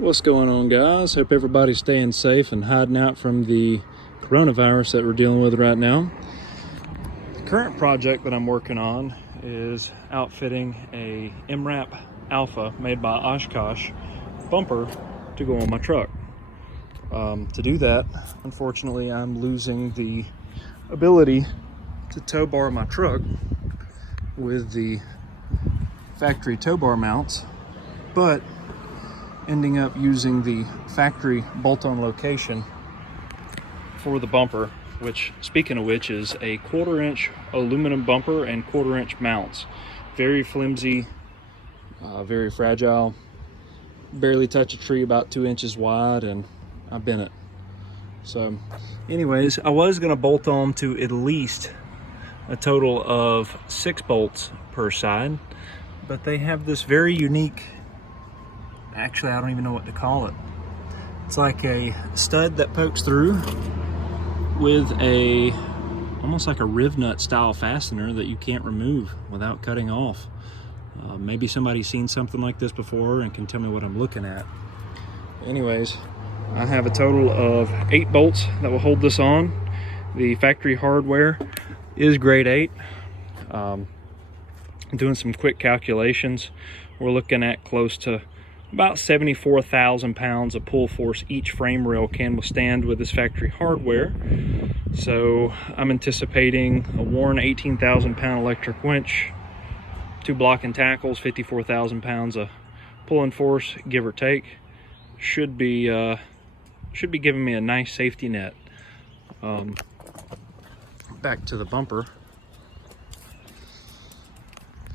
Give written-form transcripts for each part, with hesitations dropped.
What's going on, guys? Hope everybody's staying safe and hiding out from the coronavirus that we're dealing with right now. The current project that I'm working on is outfitting a MRAP Alpha made by Oshkosh bumper to go on my truck. To do that, unfortunately, I'm losing the ability to tow bar my truck with the factory tow bar mounts, but ending up using the factory bolt-on location for the bumper, which, speaking of which, is a 1/4-inch aluminum bumper and 1/4-inch mounts. Very flimsy, very fragile, barely touch a tree, about 2 inches wide, and I bent it. So anyways, I was going to bolt on to at least a total of 6 bolts per side, but they have this very unique, actually I don't even know what to call it. It's like a stud that pokes through with a almost like a riv nut style fastener that you can't remove without cutting off. Maybe somebody's seen something like this before and can tell me what I'm looking at. Anyways, I have a total of 8 bolts that will hold this on. The factory hardware is grade 8. Doing some quick calculations, we're looking at close to about 74,000 pounds of pull force each frame rail can withstand with this factory hardware. So I'm anticipating a Warren 18,000 pound electric winch, 2 blocking tackles, 54,000 pounds of pulling force, give or take. Should be giving me a nice safety net. Back to the bumper.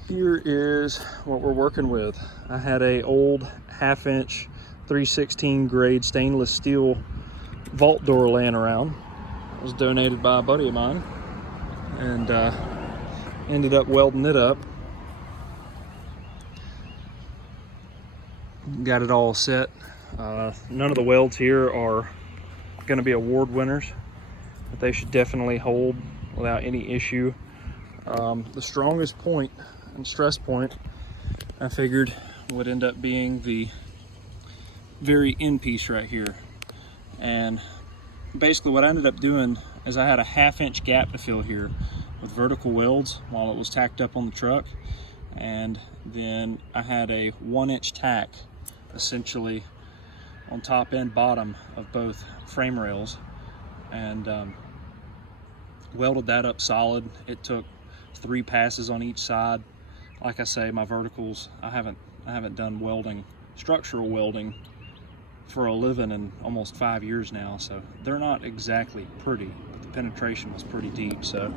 Here is what we're working with. I had a old 1/2-inch 316 grade stainless steel vault door laying around. It was donated by a buddy of mine, and ended up welding it up. Got it all set. None of the welds here are going to be award winners, but they should definitely hold without any issue. The strongest point and stress point I figured would end up being the very end piece right here. And basically what I ended up doing is I had a 1/2-inch gap to fill here with vertical welds while it was tacked up on the truck, and then I had a 1-inch tack essentially on top and bottom of both frame rails, and welded that up solid. It took 3 passes on each side. Like I say, my verticals, I haven't done welding, structural welding, for a living in almost 5 years now, so they're not exactly pretty, but the penetration was pretty deep. So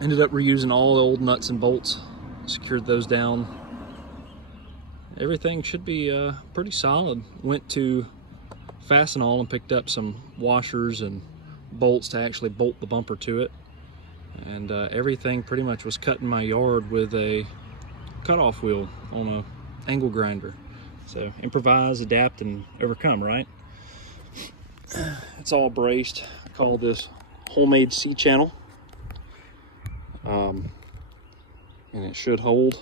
ended up reusing all the old nuts and bolts, secured those down. Everything should be pretty solid. Went to Fastenal and picked up some washers and bolts to actually bolt the bumper to it, and everything pretty much was cut in my yard with a cutoff wheel on a angle grinder. So improvise, adapt, and overcome, right? It's all braced. I call this homemade C-channel, and it should hold.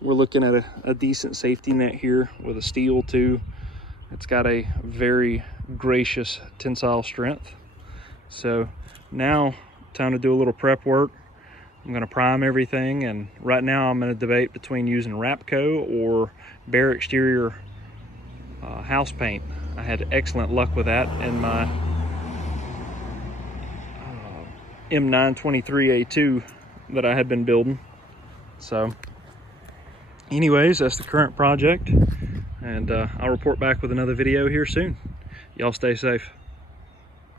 We're looking at a decent safety net here with a steel too. It's got a very gracious tensile strength. So now, time to do a little prep work. I'm going to prime everything, and right now I'm going to debate between using Rapco or bare exterior house paint. I had excellent luck with that in my M923A2 that I had been building. So anyways, that's the current project, and I'll report back with another video here soon. Y'all stay safe.